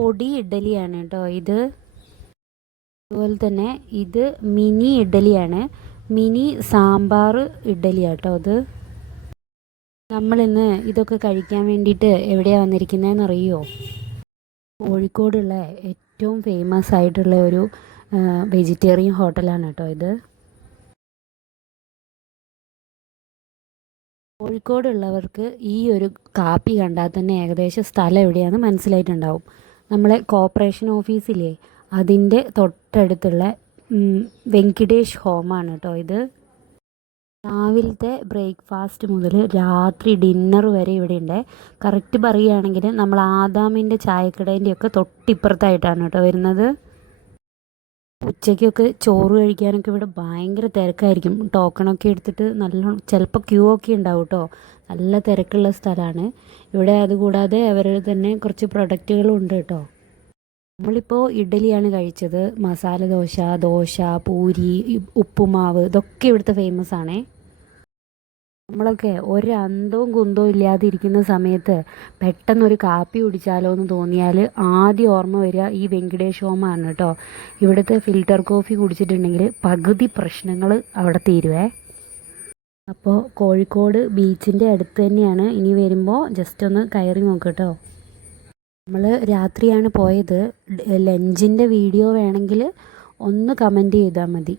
പൊടി ഇഡ്ഡലിയാണ് കേട്ടോ ഇത്. അതുപോലെ തന്നെ ഇത് മിനി ഇഡ്ഡലിയാണ്, മിനി സാമ്പാർ ഇഡ്ഡലിയാണ് കേട്ടോ ഇത്. നമ്മളിന്ന് ഇതൊക്കെ കഴിക്കാൻ വേണ്ടിയിട്ട് എവിടെയാണ് വന്നിരിക്കുന്നതെന്ന് അറിയുമോ? കോഴിക്കോടുള്ള ഏറ്റവും ഫേമസ് ആയിട്ടുള്ള ഒരു വെജിറ്റേറിയൻ ഹോട്ടലാണ് കേട്ടോ ഇത്. കോഴിക്കോടുള്ളവർക്ക് ഈ ഒരു കാപ്പി കണ്ടാൽ തന്നെ ഏകദേശം സ്ഥലം എവിടെയാണെന്ന് മനസ്സിലായിട്ടുണ്ടാവും. നമ്മളെ കോർപ്പറേഷൻ ഓഫീസിലെ അതിൻ്റെ തൊട്ടടുത്തുള്ള വെങ്കിടേഷ് ഹോമാണ് കേട്ടോ ഇത്. രാവിലത്തെ ബ്രേക്ക്ഫാസ്റ്റ് മുതൽ രാത്രി ഡിന്നർ വരെ ഇവിടെ ഉണ്ട്. കറക്റ്റ് പറയുകയാണെങ്കിൽ നമ്മൾ ആദാമിൻ്റെ ചായക്കടേൻ്റെയൊക്കെ തൊട്ടിപ്പുറത്തായിട്ടാണ് കേട്ടോ വരുന്നത്. ഉച്ചയ്ക്കൊക്കെ ചോറ് കഴിക്കാനൊക്കെ ഇവിടെ ഭയങ്കര തിരക്കായിരിക്കും. ടോക്കണൊക്കെ എടുത്തിട്ട് നല്ല ചിലപ്പോൾ ക്യൂ ഒക്കെ ഉണ്ടാവും കേട്ടോ. നല്ല തിരക്കുള്ള സ്ഥലമാണ് ഇവിടെ. അതുകൂടാതെ അവരുടെ തന്നെ കുറച്ച് പ്രൊഡക്റ്റുകളും ഉണ്ട് കേട്ടോ. നമ്മളിപ്പോൾ ഇഡ്ഡലിയാണ് കഴിച്ചത്. മസാല ദോശ, ദോശ, പൂരി, ഉപ്പുമാവ് ഇതൊക്കെ ഇവിടുത്തെ ഫേമസ് ആണേ. നമ്മളൊക്കെ ഒരു അന്തവും കുന്തവും ഇല്ലാതെ ഇരിക്കുന്ന സമയത്ത് പെട്ടെന്നൊരു കാപ്പി കുടിച്ചാലോ എന്ന് തോന്നിയാൽ ആദ്യം ഓർമ്മ വരിക ഈ വെങ്കിടേഷ് ഹോമാണ് കേട്ടോ. ഇവിടുത്തെ ഫിൽറ്റർ കോഫി കുടിച്ചിട്ടുണ്ടെങ്കിൽ പകുതി പ്രശ്നങ്ങൾ അവിടെ തീരുവേ. അപ്പോൾ കോഴിക്കോട് ബീച്ചിൻ്റെ അടുത്ത് തന്നെയാണ്. ഇനി വരുമ്പോൾ ജസ്റ്റ് ഒന്ന് കയറി നോക്ക് കേട്ടോ. നമ്മൾ രാത്രിയാണ് പോയത്. ലഞ്ചിൻ്റെ വീഡിയോ വേണമെങ്കിൽ ഒന്ന് കമൻറ്റ് ചെയ്താൽ മതി.